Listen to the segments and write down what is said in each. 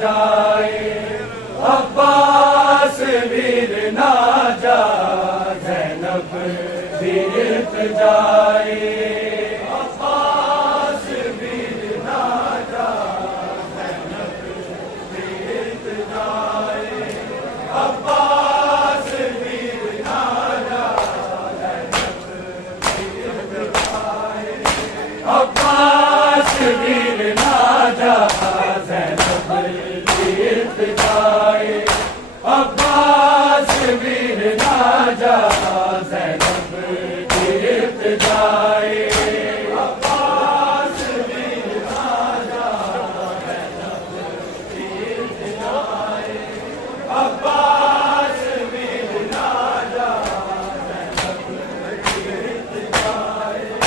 जाए, अब्बास वीर ना जा, ज़ैनब वीर जाए, अब्बास वीर ना जा, ज़ैनब वीर जाए, अब्बास वीर ना जा, ज़ैनब वीर जाए, अब्बास वीर ना जा, ज़ैनब वीर जाए, अब्बास वीर ना जा, ज़ैनब वीर जाए, अब्बास वीर ना जा, ज़ैनब वीर जाए, अब्बास वीर ना जा, ज़ैनब वीर जाए,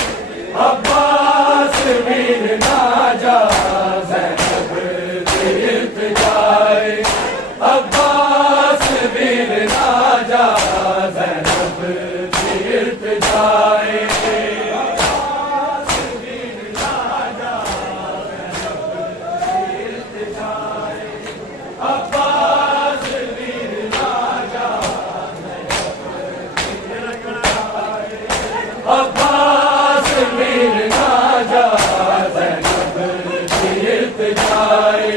अब्बास वीर ना जा, ज़ैनब वीर जाए, अब्बास वीर ना जा, ज़ैनब वीर जाए, अब्बास वीर ना जा, ज़ैनब वीर जाए, अब्बास वीर ना जा, अब्बास वीर ना जा, ज़ैनब वीर जाए,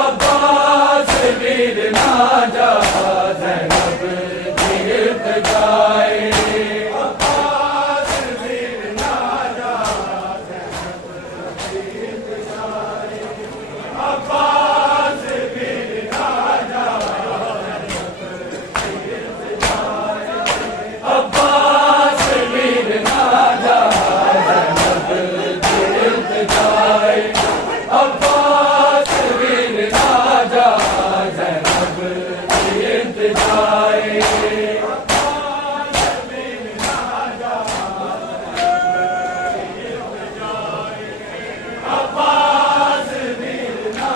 अब्बास वीर ना जा, ज़ैनब वीर जाए, अब्बास वीर ना जा, ज़ैनब वीर जाए, अब्बास वीर ना जा, अब्बास वीर ना जा, ज़ैनब वीर जाए, अब्बास वीर ना जा, ज़ैनब वीर जाए, अब्बास वीर ना जा, अब्बास वीर ना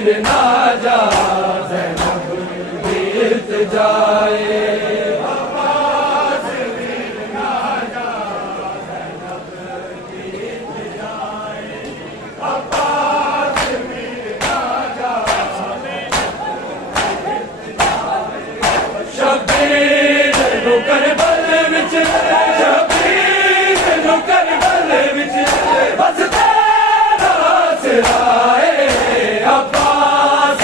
वीर ना जा ज़ैनब गिरत जाए करबल विच शबीर नु करबल विच बस तेरा सिराए अब्बास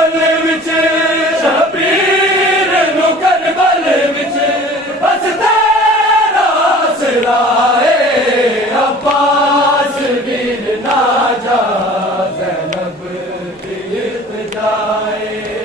करबल विच शबीर नु करबल विच बस तेरा सिराए अब्बास वीर ना जा ज़ैनब तीर्थ जाए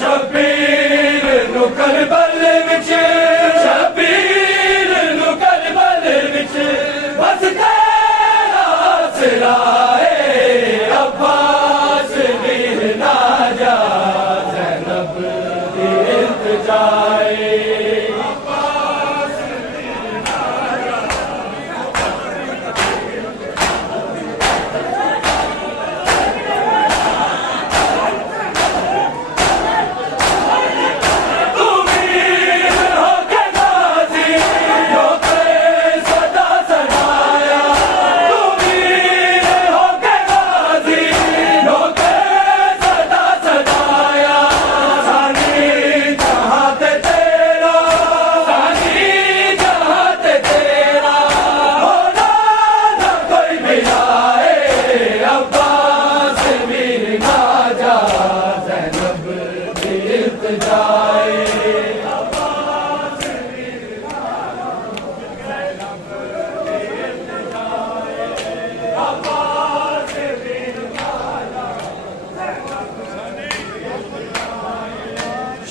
शबीर नु करबल विच शबीर नु करबल विच बस तेरा सिराए अब्बास वीर ना जा ज़ैनब तीर्थ जाए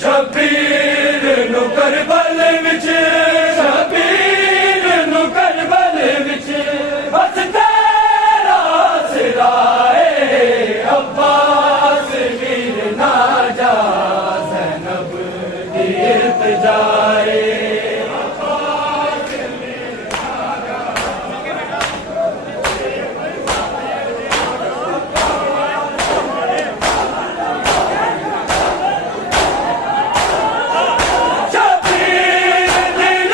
शबीर नु करबल विच शबीर नु करबल विच बस तेरा सिराए अब्बास वीर ना जा ज़ैनब तीर्थ जाए शबीर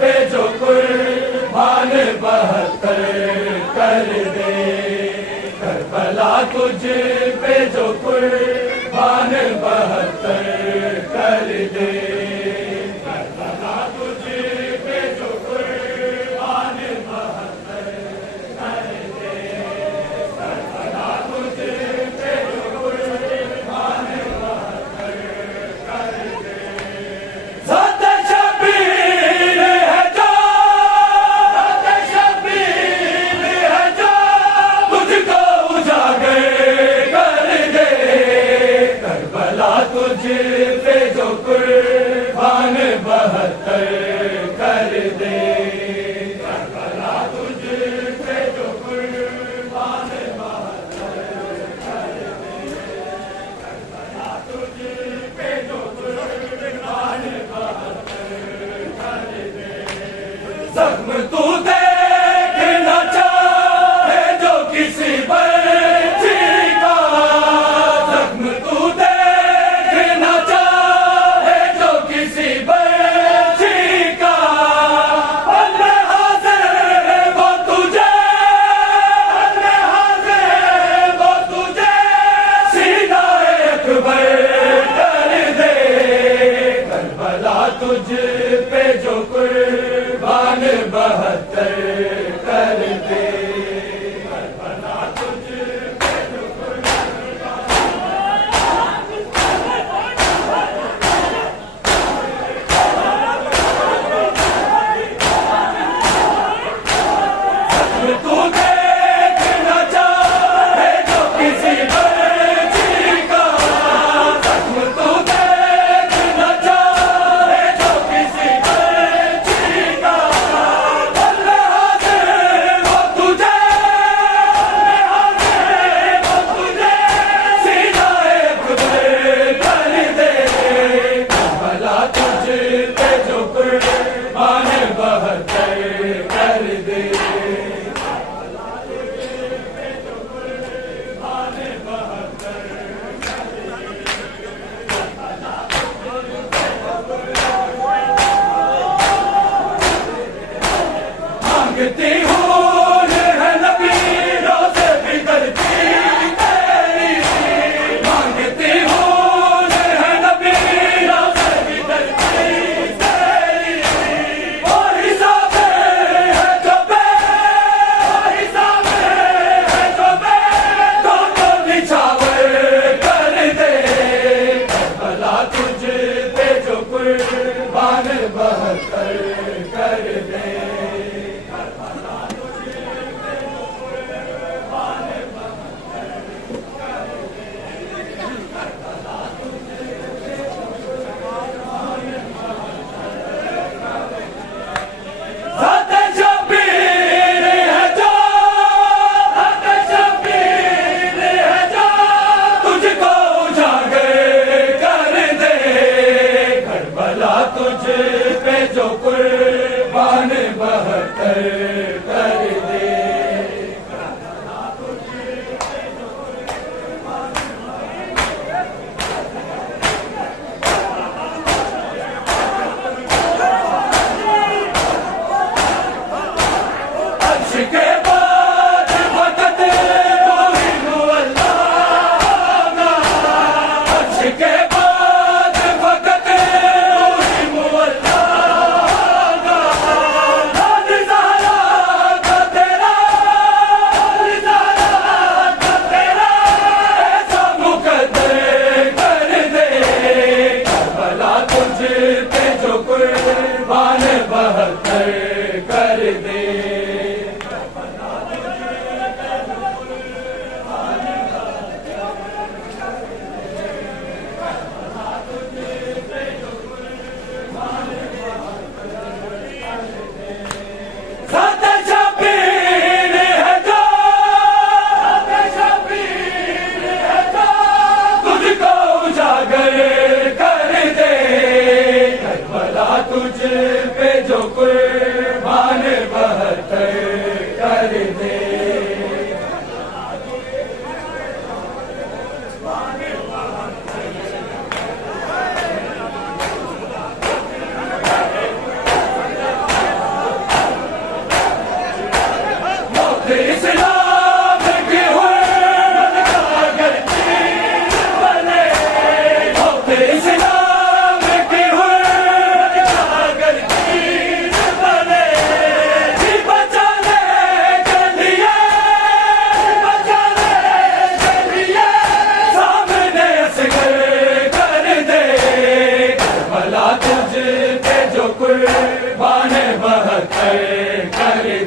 पे जो कुर्बान 72 कर दे, करबला तुझ पे जो कुर्बान 72 कर दे, करबला तुझ पे जो कुर्बान 72 कर दे, करबला तुझ पे जो कुर्बान 72 कर दे। ज़ात शबीर है जो, ज़ात शबीर है जो तुझको उजागर कर दे, करबला तुझ पे जो कुर्बान 72 कर दे, करबला तुझ पे जो कुर्बान 72 कर दे, करबला तुझ पे जो कुर्बान 72 कर दे। जख्म तू देखना चाहे जो किसी बच्ची का, जख्म तू देखना चाहे जो किसी बच्ची का, अल्लाह हाज़िर वो तुझे, अल्लाह हाज़िर वो तुझे सीना अकबर कर दे, करबला तुझ पे जो कुर्बान 72 कर दे, करबला तुझ पे जो कुर्बान तू देखना चाहे जो किसी बच्ची का, जख्म तू देखना चाहे जो किसी बच्ची का, अल्लाह हाज़िर वो तुझे, अल्लाह हाज़िर वो तुझे सीना अकबर कर दे, करबला तुझ पे जो कुर्बान 72 कर दे। मांगती हूँ है नबी रोज़े भी करती तेरी, मांगती हूँ है नबी रोज़े भी करती तेरी, वो हिसाब है जो बे, वो हिसाब है जो बे, तो निछावर कर दे, करबला तुझ पे जो कुर्बान 72 कर दे। ज़ात शबीर है जो, ज़ात शबीर है जो तुझको उजागर कर दे, करबला तुझ पे जो कुर्बान 72 कर दे, करबला तुझ पे जो कुर्बान 72 अर्श के बाद वक़्त कोई मुअल्ला होगा, अर्श के बाद वक़्त कोई मुअल्ला होगा, लाल ज़हरा का तेरा, लाल ज़हरा का तेरा ऐसा मुक़द्दर कर दे, करबला तुझ पे जो कुर्बान 72 कर दे। ज़ात शबीर है जो, ज़ात शबीर है जो तुझको उजागर कर दे, करबला तुझ पे जो कुर्बान 72 कर दे। बाने बहत्तर कर